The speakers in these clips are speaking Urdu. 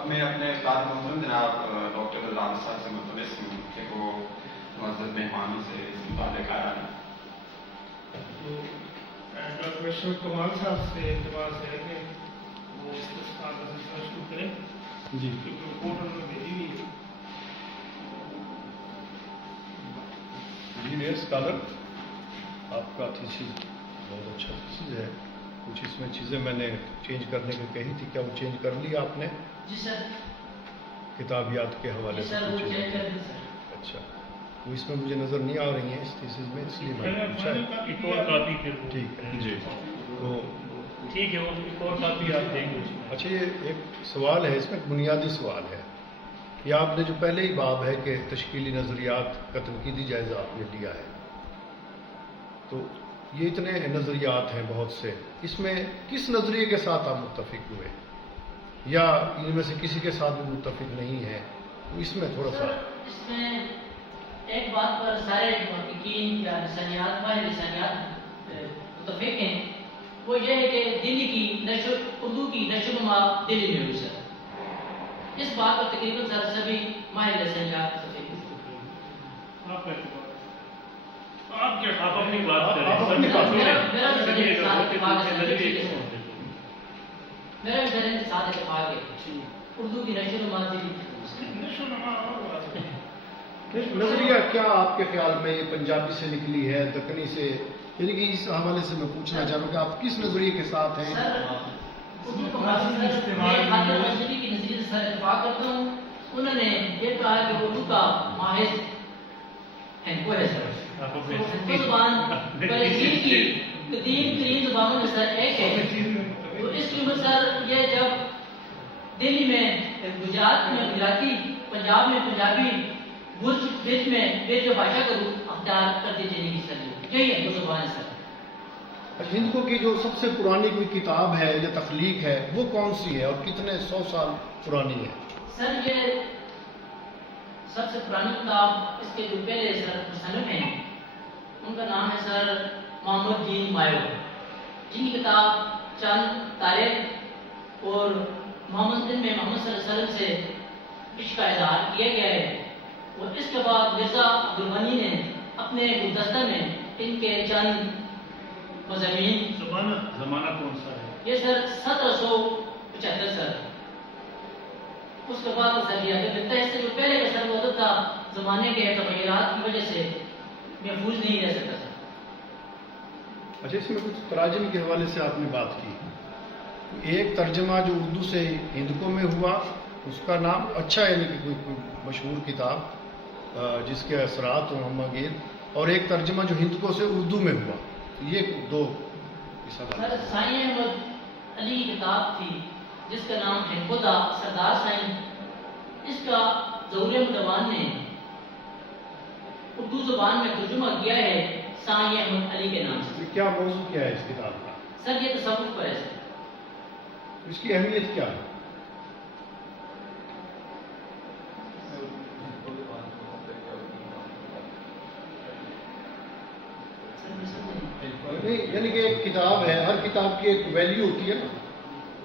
اب میں اپنے استاد محترم جناب ڈاکٹر رضا صاحب سے متوجہ ہوں کہ وہ معزز مہمانی سے اس متعلق آیا ہے. تو ڈاکٹر کمال صاحب سے التماس ہے کہ وہ اس کا سلسلہ شروع کریں جی کیونکہ رپورٹ انہوں نے بھیجی ہوئی ہے. جی ڈیئر اسکالر، آپ کا تھیسس بہت اچھا تھیسس ہے. کچھ اس میں چیزیں میں نے چینج کرنے کو کہی تھی، کیا وہ چینج کر لی آپ نے؟ جی سر. کتابیات کے حوالے سے سر وہ کچھ چیک کر دیں سر. اچھا، وہ اس میں مجھے نظر نہیں آ رہی ہیں اس تھیسس میں، اس لیے میں نے پوچھا ہے. ایک اور کاپی پھر ٹھیک ہے جی. تو ٹھیک ہے، وہ ایک اور کاپی آپ دیں گے. اچھا، یہ ایک سوال ہے، اس میں ایک بنیادی سوال ہے. یہ آپ نے جو پہلے ہی باب ہے کہ تشکیلی نظریات کا تنقیدی جائزہ آپ نے لیا ہے، تو یہ اتنے نظریات ہیں بہت سے، اس میں کس نظریے کے ساتھ آپ متفق ہوئے یا ان میں سے کسی کے ساتھ بھی متفق نہیں ہے؟ اس میں تھوڑا سا. سر اس میں ایک بات پر سارے محققین یا لسانیات ماہر لسانیات متفق ہیں، وہ یہ ہے کہ دلی کی نشر، اردو کی نشو نما دلی میں ہوئی سر. اس بات پر تقریباً سر سبھی ماہر لسانیات متفق ہیں. آپ کا آپ کیا آپ اپنی بات آپ کریں. اپنی بات میرا کریں. میرا بھی ذہن کے ساتھ اتفاق ہے. میرا بھی ذہن کے ساتھ اتفاق ہے، اردو کی نشو نما دلی میں ہوئی سر. نشو نما اور بات ہے. نظریہ کیا آپ کے خیال میں یہ پنجابی سے نکلی ہے، دکنی سے، یعنی کہ اس حوالے سے میں پوچھنا چاہوں کہ آپ کس نظریے کے ساتھ ہیں؟ سر اردو کو میں خاطر مشرقی کی نظریے سے سر اتفاق کرتا ہوں. انہوں نے یہ کہا کہ اردو کا ماہر ہندکو ہے سر. ہندکو زبان برصغیر کی قدیم ترین زبانوں میں سر ایک ہے. تو اس کی عمر سر یہ جب دلی میں، گجرات میں گجراتی، پنجاب میں پنجابی، برج برج میں برج بھاشا کا روپ اختیار کر دی جانے کی سر، یہی ہندکو زبان ہے سر. ہندکو کی جو سب سے پرانی کوئی کتاب ہے یا تخلیق ہے وہ کون سی ہے اور کتنے 100 سال پرانی ہے؟ سر یہ سب سے پرانی کتاب، اس کے جو پہلے سر مصنف ہیں ان کا نام ہے سر محمد دین مایو، جن کی کتاب چند تاریخ اور محمد دن میں محمد صلی اللہ علیہ وسلم سے عشق کا اظہار کیا گیا ہے. اور اس کے بعد مرزا عبدالغنی نے اپنے گلدستہ میں ان کے چند مضامین. زمانہ کون سا ہے؟ یہ سر 1775 سر. اس کے بعد سر یہ آگے ملتا ہے. اس سے جو پہلے کا سر ہوتا تھا زمانے کے تغیرات کی وجہ سے محفوظ نہیں رہ سکتا سر. اچھا، اس میں کچھ تراجم کے حوالے سے آپ نے بات کی. ایک ترجمہ جو اردو سے ہندکو میں ہوا اس کا نام اچھا ہے، یعنی کہ کوئی مشہور کتاب جس کے اثرات ہوں ہم گیر، اور ایک ترجمہ جو ہندکو سے اردو میں ہوا. یہ دو سر سائیں احمد علی کی کتاب تھی جس کا نام ہندکو تھا، سردار سائیں. اس کا ظہور متوان نے اردو زبان میں ترجمہ کیا ہے سائیں احمد علی کے نام سے. کیا موضوع کیا ہے اس کتاب کا؟ سر یہ تصوف پر ہے سر. اس کی اہمیت کیا ہے؟ نہیں، یعنی کہ ایک کتاب ہے، ہر کتاب کی ایک ویلیو ہوتی ہے نا،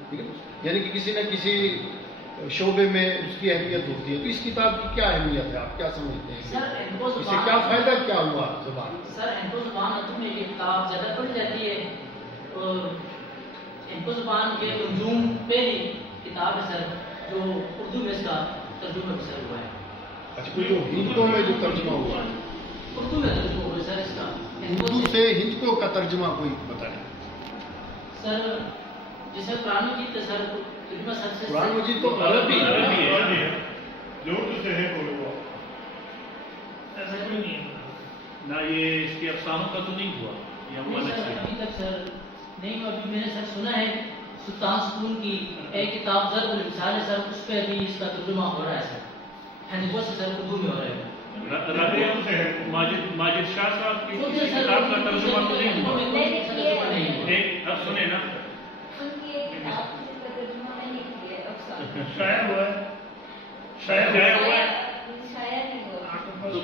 ٹھیک ہے، یعنی کہ کسی نہ کسی شعبے میں اس کی اہمیت ہوتی ہے. تو اس کتاب کی کیا اہمیت ہے، آپ کیا سمجھتے ہیں؟ سر ہندکو اس سے زبان، کیا فائدہ کیا ہوا زبان؟ سر ہندکو زبان ادب میں یہ کتاب زیادہ پڑھی جاتی ہے اور ہندکو زبان کے منظوم پہلی کتاب ہے سر جو اردو میں اس کا ترجمہ بھی سر ہوا ہے. اچھا، کوئی جو ہندکو میں جو ترجمہ ہوا ہے، اردو میں ترجمہ ہوا ہے سر اس کا. اردو سے ہندکو کا ترجمہ کوئی بتائیں. سر جیسے قرآن مجید کا سر ترجمہ سب سے قرآن مجید تو عربی ہے جو اردو سے ہے بولو وہ ایسا کوئی نہیں ہے نہ. یہ اس کی افسانوں کا تو نہیں ہوا یا ہوا نہیں سر، ابھی تک سر نہیں ہوا. ابھی میں نے سر سنا ہے سلطان سکون کی ایک کتاب ضرب الامثال ہے سر، اس پہ بھی اس کا ترجمہ ہو رہا ہے سر. ہندکو سے سر اردو میں ہو رہا ہے. ماجد شاہ صاحب کی کسی کتاب کا ترجمہ تو نہیں ہوا. ایک اب سنیں نا، شاعر ہوا ہے، شاعر ہوا ہے تو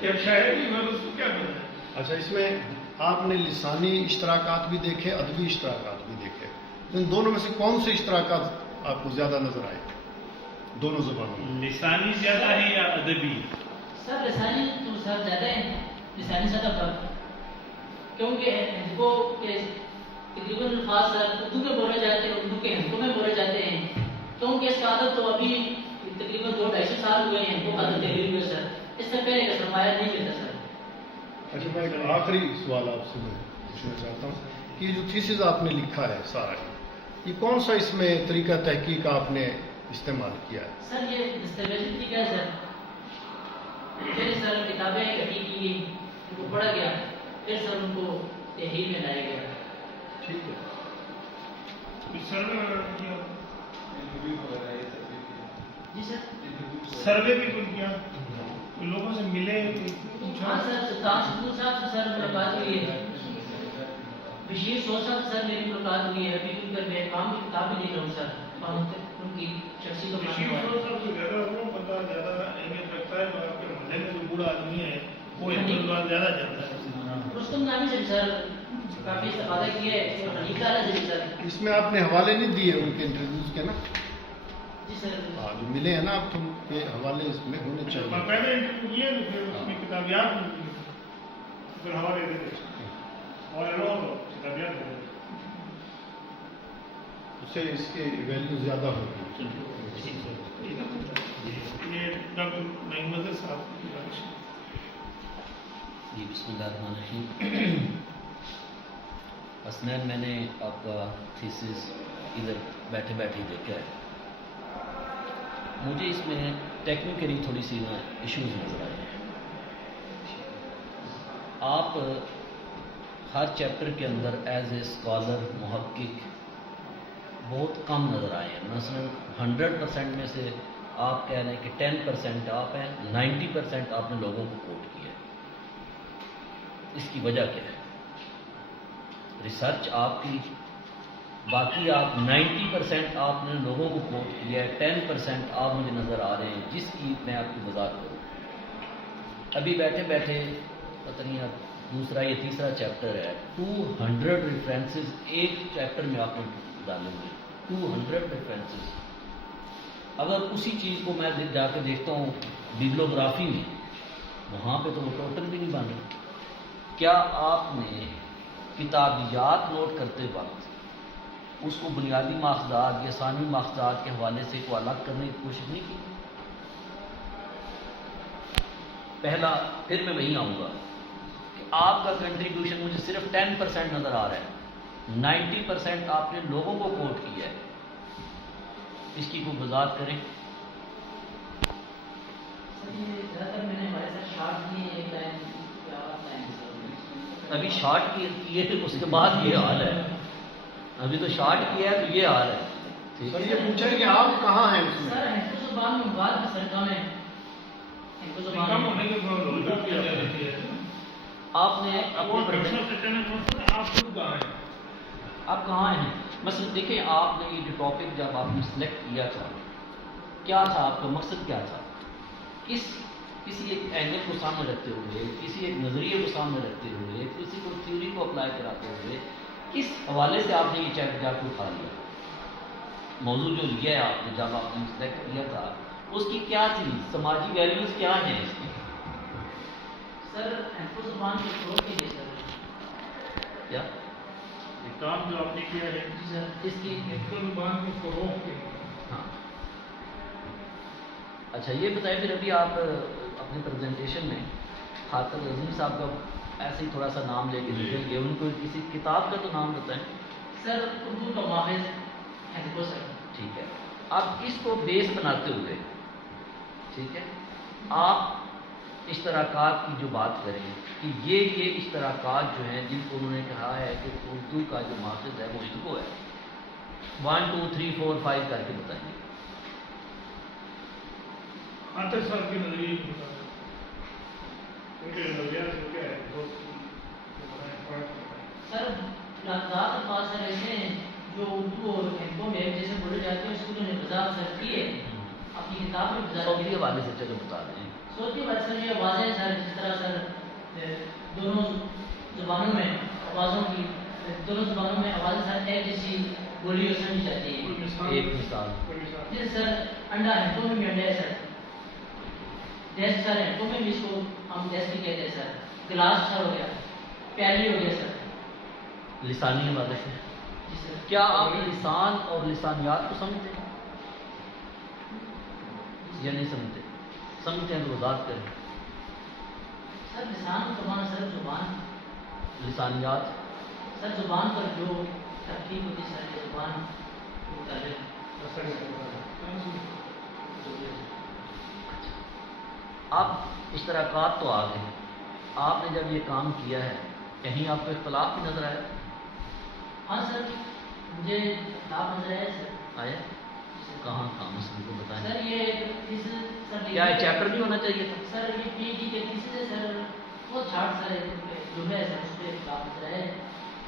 ایک شاعر کی میں اس کو کیا کریں. اچھا، اس میں آپ نے لسانی اشتراکات بھی دیکھے، ادبی اشتراکات بھی دیکھے. ان دونوں میں سے کون سے اشتراکات آپ کو زیادہ نظر آئے دونوں زبانوں میں؟ لسانی زیادہ ہے یا ادبی؟ سر لسانی تو سر زیادہ ہے، لسانی زیادہ فرق، کیونکہ ہندکو کے تقریباً الفاظ سر اردو میں بولے جاتے ہیں، اردو کے ہندکو میں بولے جاتے ہیں، کیونکہ اس کا عادت تو ابھی تقریباً 200-250 سال ہوئے ہیں ہندکو کا عادت تحریر ہوئے سر، اس سے پہلے کا سرمایہ نہیں ملتا سر۔ اچھا میں ایک آخری سوال آپ سے میں پوچھنا چاہتا ہوں کہ یہ جو تھیسز آپ نے لکھا ہے سارا یہ کون سا اس میں طریقہ تحقیق آپ نے استعمال کیا ہے؟ سر یہ دستاویزی طریقہ ہے سر، پھر سر کتابیں اکٹھی کی گئی، ان کو پڑھا گیا، پھر سر ان کو تحریر میں لایا گیا۔ ٹھیک ہے سر جی سر سروے بھی کوئی کیا، لوگوں سے ملے، ہاں سر سلطان شکور صاحب سے سر ملاقات ہوئی ہے، بشیر سوز صاحب سے سر میری ملاقات ہوئی ہے، ابھی ان کا میں کام کی کتاب بھی لکھ رہا ہوں سر، ان کی شخصی کو زیادہ اہمیت رکھتا ہے، اور آپ کے محلے میں جو بوڑھا آدمی ہے وہ بات زیادہ جانتا ہے۔ رستم نامی سے بھی سر کافی استفادہ کیا ہے، اور حنیف تعالیٰ سے بھی سر۔ اس میں آپ نے حوالے نہیں دیے ان کے انٹرویوز کے نا؟ جی سر ہاں جو ملے ہیں نا آپ تم کے حوالے اس میں ہونے چاہیے۔ پہلے انٹرویو کیے تو پھر اس میں کتابیات پھر حوالے دیتے اور کتابیات دیتے، اس سے اس کی ویلیو زیادہ ہوگی۔ یہ ڈاکٹر نعیم مظہر صاحب۔ جی بسم اللہ الرحمن الرحیم۔ حسنین میں نے آپ کا تھیسس ادھر بیٹھے بیٹھے دیکھا ہے، مجھے اس میں ٹیکنیکلی تھوڑی سی ایشوز نظر آئے ہیں۔ آپ ہر چیپٹر کے اندر ایز اے اسکالر محقق بہت کم نظر آئے ہیں، مثلاً 100% میں سے آپ کہہ رہے ہیں کہ 10% آپ ہیں، 90% آپ نے لوگوں کو کوٹ کیا ہے۔ اس کی وجہ کیا ہے؟ ریسرچ آپ کی، باقی آپ 90% آپ نے لوگوں کو کوٹ کیا ہے، 10% آپ مجھے نظر آ رہے ہیں جس کی میں آپ کی وضاحت کروں۔ ابھی بیٹھے بیٹھے پتہ نہیں اب دوسرا یا تیسرا چیپٹر ہے، 200 ریفرنسز ایک چیپٹر میں آپ نے ڈالے ہوئے، 200 ریفرنسز۔ اگر اسی چیز کو میں جا کے دیکھتا ہوں بیبلوگرافی میں، وہاں پہ تو وہ ٹوٹل بھی نہیں بن رہا۔ کیا آپ نے کتابیات نوٹ کرتے وقت اس کو بنیادی ماخذات یا ثانوی ماخذات کے حوالے سے کو الگ کرنے کی کوشش نہیں کی؟ پہلا، پھر میں وہیں آؤں گا کہ آپ کا کنٹریبیوشن مجھے صرف 10% نظر آ رہا ہے، 90% آپ نے لوگوں کو کوٹ کیا ہے، اس کی کوئی وضاحت کریں۔ ابھی شارٹ کیے اس کے بعد یہ حال ہے، ابھی تو شارٹ کیا ہے تو یہ حال ہے۔ سر یہ پوچھا ہے کہ آپ کہاں ہیں اس میں؟ سر ہندو زبان میں مواد بھی سر کم ہے، ہندو زبان کم ہونے کے آپ نے آپ خود کہاں ہیں؟ آپ کہاں ہیں؟ مثلا دیکھیں، آپ نے یہ جو ٹاپک جب آپ نے سلیکٹ کیا تھا، کیا تھا آپ کا مقصد، کیا تھا؟ کسی ایک اینگل کو سامنے رکھتے ہوئے، کسی ایک نظریے کو سامنے رکھتے ہوئے، کسی کو تھیوری کو اپلائی کراتے ہوئے، کس حوالے سے آپ نے یہ چیک جا کو اٹھا لیا؟ موضوع جو لیا ہے آپ نے جب آپ نے سلیکٹ کیا تھا، اس کی کیا تھی، سماجی ویلیوز کیا ہیں اس کی؟ سر ہندو زبان کے فروغ کے لیے سر کیا یہ کام جو آپ نے کیا ہے جی سر اس کی ہندو زبان کے فروغ کے، ہاں اچھا یہ بتائیں پھر ابھی آپ اپنی پریزنٹیشن میں خاطر عظیم صاحب کا ایسے ہی تھوڑا سا نام لے کے نکل گئے، ان کو کسی کتاب کا تو نام بتائیں۔ سر اردو کا ماخذ ہندو سر۔ ٹھیک ہے، اب اس کو بیس بناتے ہوئے، ٹھیک ہے، آپ اشتراکات کی جو بات کریں کہ یہ اشتراکات جو ہیں جن کو انہوں نے کہا ہے کہ اردو کا جو ماخذ ہے وہ ان کو ہے، 1 2 3 4 5 کر کے بتائیں گے۔ آتے صاحب کے نظریے کے مطابق ان کے نظریات سے کیا ہے؟ سر لفظات الفاظ سر ایسے ہیں جو اردو اور ہندکوں میں ایک جیسے بولے جاتے ہیں، اس کو انہوں نے وضاحت سر کی ہے اپنی کتاب میں وضاحت صوتی حوالے سے چلو بتا دیں۔ صوتی بات سر یہ واضح ہے سر، جس طرح سر دونوں زبانوں میں آوازوں کی، دونوں زبانوں میں آوازیں سر ایک جیسی بولی اور سمجھی جاتی ہے. ایک مثال جیسے سر انڈا ہینڈوں میں بھی انڈا ہے سر. ڈیسک سر ہینڈوں میں بھی اس کو ہم ڈیسک بھی کہتے ہیں سر. گلاس سر ہو گیا, پیالی ہو گیا سر. لسانی حوالے سے جی سر. کیا آپ لسان اور لسانیات کو سمجھتے ہیں یا نہیں سمجھتے؟ سمجھتے ہیں تو وضاحت کریں. سر لسان کو زبان سر زبان لسانیات سر زبان پر جو ترکیب ہوتی ہے سر زبان متعلق. اب اشتراکات تو آ گئے. آپ نے جب یہ کام کیا ہے کہیں آپ کو اختلاف بھی نظر آیا؟ ہاں سر مجھے آپ نظر آئے سر. آیا کہاں کام اس کو بتائیں. سر یہ اس سر کیا چیپٹر بھی ہونا چاہیے تھا؟ سر یہ پی ایچ ڈی کے تیسرے سے سر وہ چھاٹ سر جو ہے سر اس پہ آپ نظر آئے.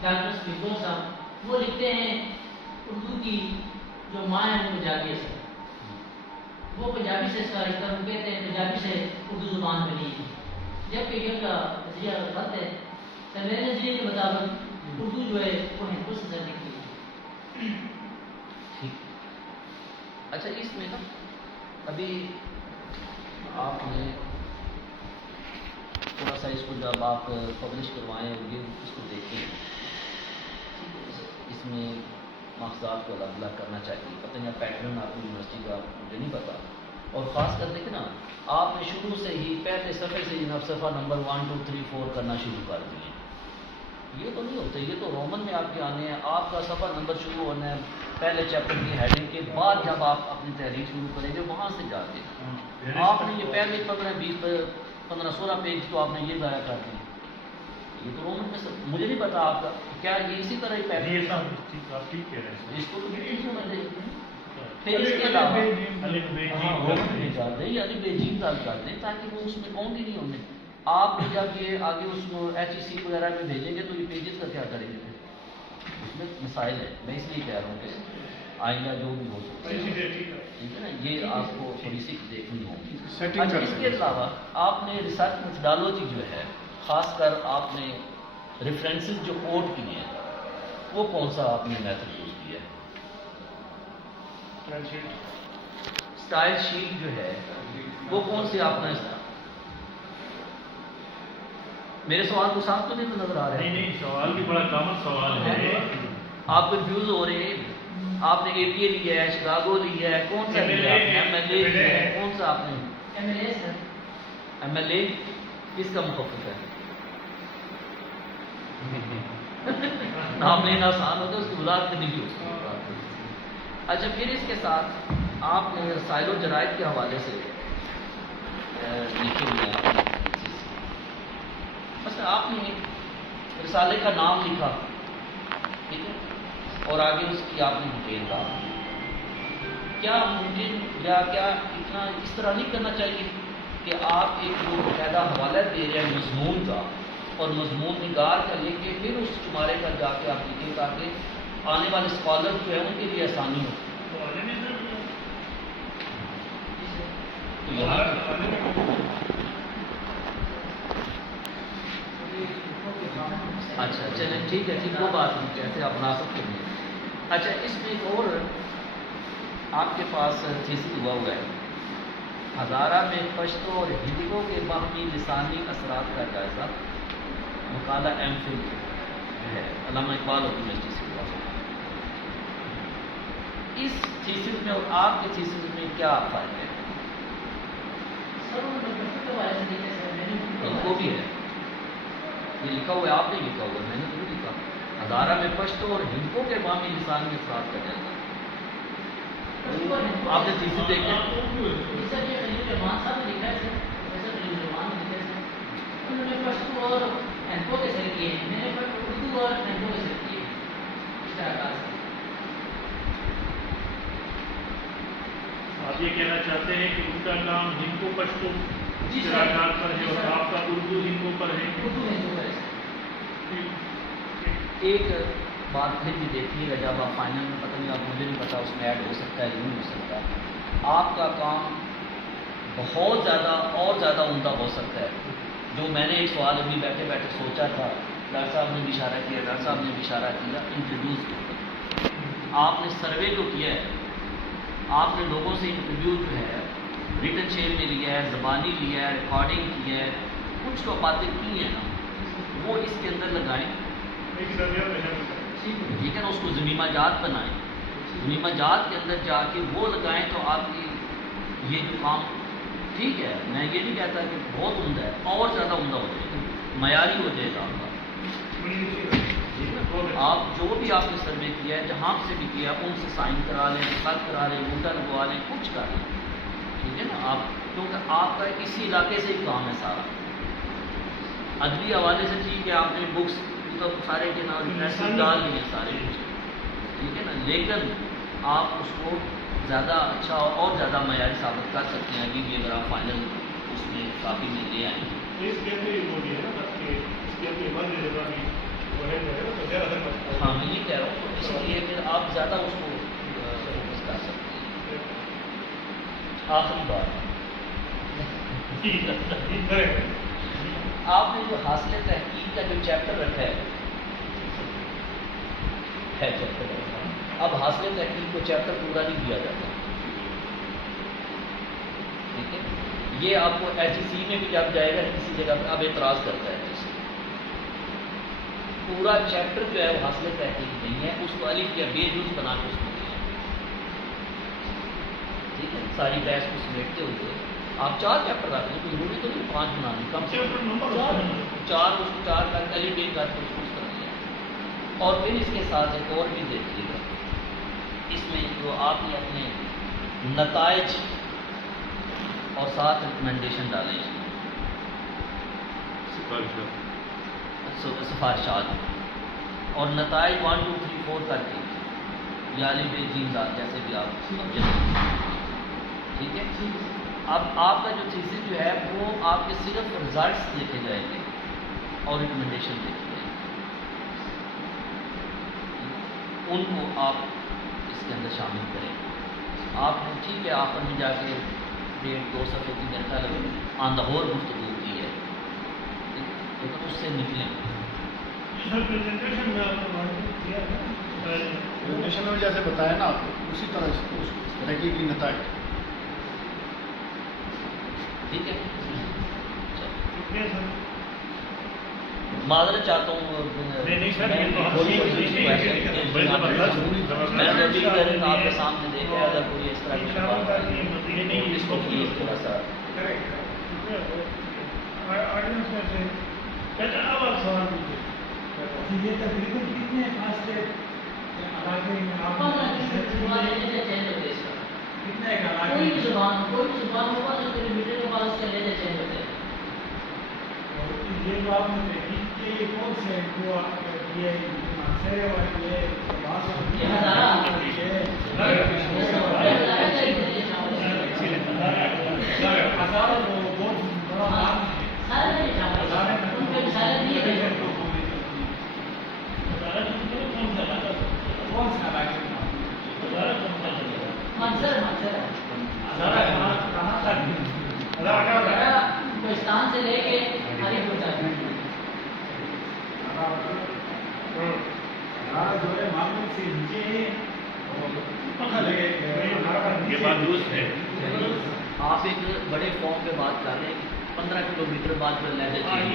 ڈاکٹر سپیکر صاحب وہ لکھتے ہیں اردو کی جو ماں ہے وہ پنجابی ہے سر. وہ پنجابی سے اس کا رشتہ وہ کہتے ہیں پنجابی سے اردو زبان بنی ہے, جبکہ یہ کا نظریہ غلط ہے. سر میرے نظریے کے مطابق اردو جو ہے وہ ہندو سے سر نکلی ہے. ٹھیک. اچھا اس میں نا ابھی آپ نے تھوڑا سا اس کو جب آپ پبلش کروائیں یہ اس کو دیکھیں, اس میں مقصد کو الگ الگ کرنا چاہیے. پتہ نہیں پیٹرن آپ کی یونیورسٹی کا مجھے نہیں پتا. اور خاص کر دیکھیں نا آپ نے شروع سے ہی پہلے صفحے سے جناب صفحہ نمبر 1 2 3 4 کرنا شروع کر دیے. یہ تو نہیں ہوتا, یہ تو رومن میں آپ کے آنے ہیں. آپ کا صفحہ نمبر شروع ہونا ہے پہلے چیپٹر کی ہیڈنگ کے بعد. جب آپ اپنی تحریر شروع کریں گے وہاں سے جا کے آپ نے یہ پہلے 15-16 پیج تو آپ نے یہ ضائع کر دیے. یہ تو رومن میں سب مجھے نہیں پتا آپ کا کیا یہ اسی طرح ہی پیٹرن اس کو پھر اس کے علاوہ رومن میں ڈال دیں یعنی بے جیم ڈال کر دیں تاکہ وہ اس میں کون بھی نہیں ہونے. آپ جب یہ آگے اس کو HEC وغیرہ میں بھیجیں گے تو یہ پیجز کا کیا کریں گے؟ اس میں مسائل ہے. میں اس لیے کہہ رہا ہوں کہ آئندہ جو بھی ہو سکتا ہے ٹھیک ہے نا, یہ آپ کو تھوڑی سی دیکھنی ہوگی. اچھا اس کے علاوہ آپ نے ریسرچ میتھڈالوجی جو ہے خاص کر آپ نے ریفرنسز جو کوٹ کیے ہیں وہ کون سا آپ نے میتھڈ یوز کیا ہے؟ اسٹائل شیٹ جو ہے وہ کون سی آپ نے میرے سوال کو صاف تو نہیں تو نظر آ رہا ہے؟ نہیں سوال بھی بڑا کامن سوال ہے. آپ کنفیوز ہو رہے ہیں. آپ نے APA لیا ہے, شکاگو لیا ہے, کون سا لیا ہے؟ MLA لیا ہے, کون سا آپ نے؟ MLA سر. MLA کس کا مخفف ہے؟ نام لینا آسان ہوتا ہے, اس کی وضاحت کرنی بھی ہوتی ہے. اچھا پھر اس کے ساتھ آپ نے رسائل و جرائد کے حوالے سے لکھے ہوئے ہیں. مثلا آپ نے رسالے کا نام لکھا ٹھیک ہے اور آگے اس کی آپ نے ڈیٹیل ڈالا. کیا ممکن یا کیا اتنا اس طرح نہیں کرنا چاہیے کہ آپ ایک جو باقاعدہ حوالہ دے رہے ہیں مضمون کا اور مضمون نگار کا لے کے پھر اس شمارے کا جا کے آپ لکھیں تاکہ آنے والے اسکالر جو ہے ان کے لیے آسانی ہو. تو یہاں اچھا چلیں ٹھیک ہے ٹھیک وہ بات نہیں کیسے آپ بنا سکتے ہیں. اچھا اس میں ایک اور آپ کے پاس تھیسس ہوا ہے ہزارہ میں پشتو اور ہندکوں کے باہمی لسانی اثرات کا جائزہ مقالہ MPhil ہے علامہ اقبال یونیورسٹی سے ہوا. اس تھیسس میں اور آپ کے تھیسس میں کیا فرق ہے؟ ان کو بھی ہے یہ لکھا ہوا ہے, آپ نے لکھا ہوا ہے, میں نے تو نہیں لکھا. ہزارہ میں پشتو اور ہندکوں کے باہمی لسان کے افراد کا جائزہ. آپ نے تیسری دیکھیں آپ یہ کہنا چاہتے ہیں کہ ان کا کام ہندکو پشتو اشتراکات پر ہے اور آپ کا اردو ہندکو پر ہے. ایک بات پھر بھی دیکھیے گا جب آپ فائنل میں پتہ نہیں آپ مجھے نہیں پتا اس میں ایڈ ہو سکتا ہے یا نہیں ہو سکتا. آپ کا کام بہت زیادہ اور زیادہ عمدہ ہو سکتا ہے. جو میں نے ایک سوال ابھی بیٹھے بیٹھے سوچا تھا ڈاکٹر صاحب نے بھی اشارہ کیا, ڈاکٹر صاحب نے بھی اشارہ کیا, انٹروڈیوس آپ نے سروے جو کیا ہے، آپ نے لوگوں سے انٹرویو جو ہے ریٹن شیل میں لیا ہے، زبانی لیا ہے، ریکارڈنگ کی ہے، کچھ تو باتیں کی ہیں نا، وہ اس کے اندر لگائیں، ٹھیک ہے نا، اس کو ضمیمہ جات بنائیں، ضمیمہ جات کے اندر جا کے وہ لگائیں تو آپ کی یہ جو کام ٹھیک ہے، میں یہ نہیں کہتا کہ بہت عمدہ ہے، اور زیادہ عمدہ ہو جائے گا، معیاری ہو جائے گا آپ کا، آپ جو بھی آپ نے سروے کیا ہے جہاں سے بھی کیا ان سے سائن کرا لیں، خط کرا لیں، موٹا لگوا لیں، کچھ کر لیں، ٹھیک ہے نا، آپ کیونکہ آپ کا اسی علاقے سے ہی کام ہے سارا، ادبی حوالے سے ٹھیک ہے آپ نے بکس تو سارے کے نام ڈال لیے سارے کچھ، ٹھیک ہے نا، لیکن آپ اس کو زیادہ اچھا اور زیادہ معیاری ثابت کر سکتے ہیں ابھی بھی اگر آپ فائنل اس میں کافی میں لے آئیں گے۔ ہاں میں یہ کہہ رہا ہوں، تو اس لیے پھر آپ زیادہ اس کو فوکس کر سکتے ہیں۔ آخری بات آپ نے جو حاصل تحقیق کا جو چیپٹر رکھا ہے چیپٹر، اب حاصل تحقیق کو چیپٹر پورا نہیں دیا جاتا، ٹھیک ہے، یہ آپ کو ایچ ای سی میں بھی جب جائے گا کسی جگہ پہ اب اعتراض کرتا ہے اس پورا چیپٹر جو ہے وہ حاصل تحقیق نہیں ہے، اس کو الف یا بے جز بنا کے اس میں دیا، ٹھیک ہے، ساری بحث کو سمیٹتے ہوئے آپ 4 چیپٹر رکھ لیں، کوئی ضروری تو نہیں 5 بنا لیں، کم سے کم 4 اس کو 4 کر کے الف بے کر کے اس کو کر لیں، اور پھر اس کے ساتھ ایک اور بھی دیکھیے گا، اس میں جو آپ نے اپنے نتائج اور ساتھ ریکمنڈیشن ڈالیں، سفارشات اور نتائج 1 2 3 4 کر کے یا الف بے جیم ذات جیسے بھی آپ ٹھیک ہے، اب آپ کا جو تھیسس جو ہے وہ آپ کے صرف رزلٹس دیکھے جائیں گے اور ریکمنڈیشن دیکھی جائیں گے، ان کو آپ اس کے اندر شامل کریں، آپ نے ٹھیک ہے آخر میں جا کے 1.5-2 صفحے کی میرے خیال آن دا ہور گفتگو کی ہے، لیکن اس سے نکلیں۔ پریزنٹیشن میں جیسے بتایا نا آپ کو اسی طرح تحقیقی نتائج، ٹھیک ہے، معذرت چاہتا ہوں، میں نے آپ کے سامنے دیکھا اگر کوئی اس طرح کی بات اس کو تھوڑا سا یہ تقریباً کتنے فاصلے علاقے میں آپ کتنے کا کوئی بھی زبان ہوگا تو کلومیٹر کے بعد اس کا لہجہ چینج ہوتا ہے۔ یہ جو آپ نے تحقیق کی یہ کون سے جو یہ مسئلے والے یہ ہزاروں بہت بڑا نام کون سا علاقے پاکستان سے لے کے معمول سے نیچے آپ ایک بڑے فارم پہ بات کر رہے ہیں 15 کلومیٹر بعد جو لہجہ چینج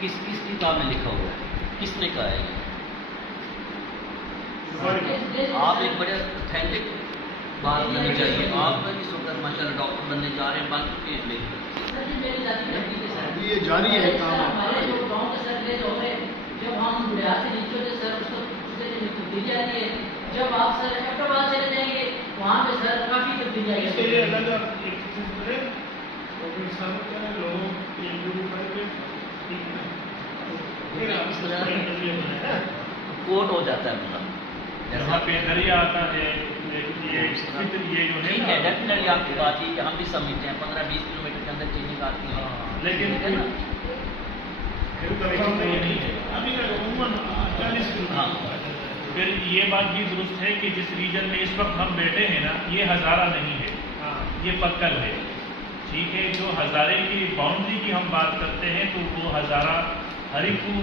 کس کتاب میں لکھا ہوا ہے، کس نے کہا ہے یہ؟ آپ ایک بڑے اتھینٹک بات کرنی چاہیے، آپ اس وقت ماشاء اللہ ڈاکٹر بننے جا رہے ہیں، بن چکے یہ جاری ہے کام۔ ہمارے جو گاؤں کے سرکلے جو ہے جب ہم بڑھیا سے نیچے ہوتے سر اس کو تبدیلی آتی ہے، جب آپ سر چیپٹر بعد چلے جائیں گے وہاں پہ سر کافی تبدیلی آئی اس کے لیے الگ ایک چیز کریں اور انسانوں کا لوگوں کی کوٹ ہو جاتا ہے پورا، جہاں پہ دریا آتا ہے یہ جو ٹھیک ہے، ڈیفینیٹلی آپ کی بات یہ کہ ہم بھی سمجھتے ہیں 15-20 کلومیٹر کے اندر چینج آتی ہے، لیکن ہے نا؟ ہاں پھر یہ بات بھی درست ہے کہ جس ریجن میں اس وقت ہم بیٹھے ہیں نا یہ ہزارہ نہیں ہے، یہ پکل ہے، ٹھیک ہے، جو ہزارے کی باؤنڈری کی ہم بات کرتے ہیں تو وہ ہزارہ ہری پور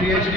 PhD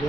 2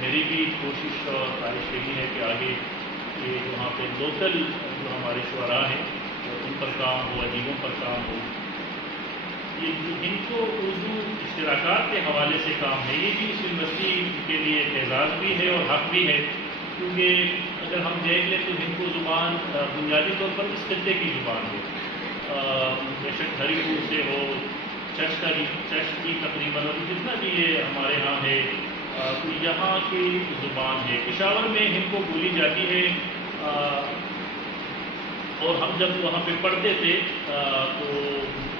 میری بھی کوشش اور خواہش یہی ہے کہ آگے یہ وہاں پہ لوکل جو ہمارے شعراء ہیں ان پر کام ہو، ادیبوں پر کام ہو. یہ ان کو اردو اشتراکات کے حوالے سے کام ہے. یہ بھی اس یونیورسٹی کے لیے اعزاز بھی ہے اور حق بھی ہے، کیونکہ اگر ہم دیکھ لیں تو ہندکو زبان بنیادی طور پر اس خطے کی زبان ہے. بے شک ہری پور سے ہو، چش کی تقریباً جتنا بھی یہ ہمارے ہاں ہے تو یہاں کی زبان ہے. پشاور میں ہندکو بولی جاتی ہے اور ہم جب وہاں پہ پڑھتے تھے تو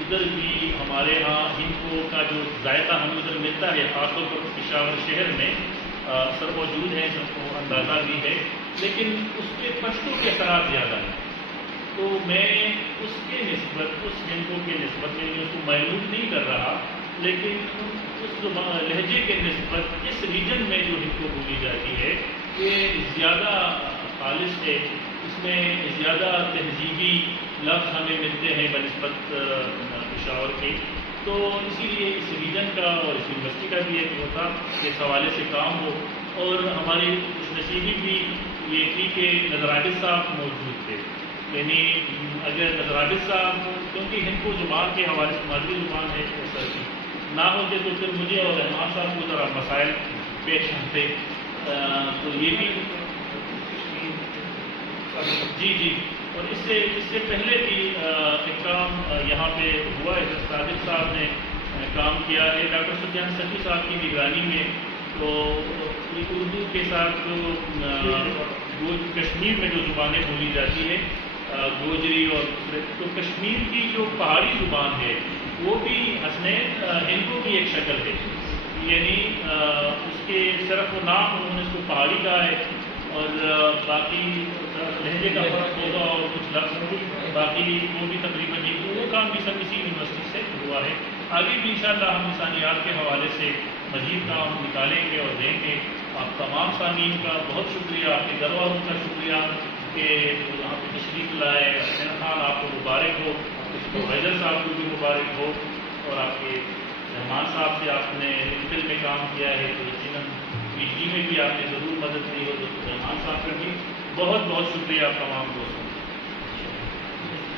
ادھر بھی ہمارے ہاں ہندکو کا جو ذائقہ ہمیں ادھر ملتا ہے، خاص طور پر پشاور شہر میں سر موجود ہے، سب کو اندازہ بھی ہے، لیکن اس کے پشتو کے اثرات زیادہ ہیں. تو میں اس کے نسبت، اس ہندکو کے نسبت میں اس کو محدود نہیں کر رہا، لیکن اس لہجے کے نسبت اس ریجن میں جو ہندکو بولی جاتی ہے یہ زیادہ خالص ہے. اس میں زیادہ تہذیبی لفظ ہمیں ملتے ہیں بنسبت پشاور کے. تو اسی لیے اس ریجن کا اور اس یونیورسٹی کا بھی ایک ہوتا کہ اس حوالے سے کام ہو. اور ہماری خوش نصیبی بھی یہ تھی کہ نظر عابد صاحب موجود تھے. یعنی اگر نظر عابد صاحب، کیونکہ ہندکو زبان کے حوالے سے مادری زبان ہے سر کی، نہ ہوتے تو پھر مجھے اور رحمان صاحب کو ذرا مسائل پیش آتے. تو یہ بھی جی اور اس سے پہلے بھی ایک کام یہاں پہ ہوا ہے. صادق صاحب نے کام کیا ہے ڈاکٹر سفیان صفی صاحب کی نگرانی میں. تو اردو کے ساتھ جو کشمیر میں جو زبانیں بولی جاتی ہیں گوجری اور تو کشمیر کی جو پہاڑی زبان ہے وہ بھی حسنین ہندکو کی ایک شکل ہے. یعنی اس کے صرف و نام انہوں نے اس کو پہاڑی کہا ہے اور باقی لہجے کا فرق ہوگا اور کچھ لفظ باقی وہ بھی تقریباً وہ کام بھی سب اسی یونیورسٹی سے ہوا ہے. آگے بھی انشاءاللہ ہم لسانیات کے حوالے سے مزید کام نکالیں گے اور دیں گے. آپ تمام سامعین کا بہت شکریہ، آپ کے گھر والوں کا شکریہ کہ وہاں پہ تشریف لائے. حسین خان آپ کو مبارک ہو، سپروائزر صاحب کو بھی مبارک ہو، اور آپ کے رحمان صاحب سے آپ نے فلم میں کام کیا ہے تو یقیناً PG میں بھی آپ نے ضرور مدد دی ہو. تو رحمان صاحب کا بھی بہت بہت شکریہ آپ تمام دوستوں.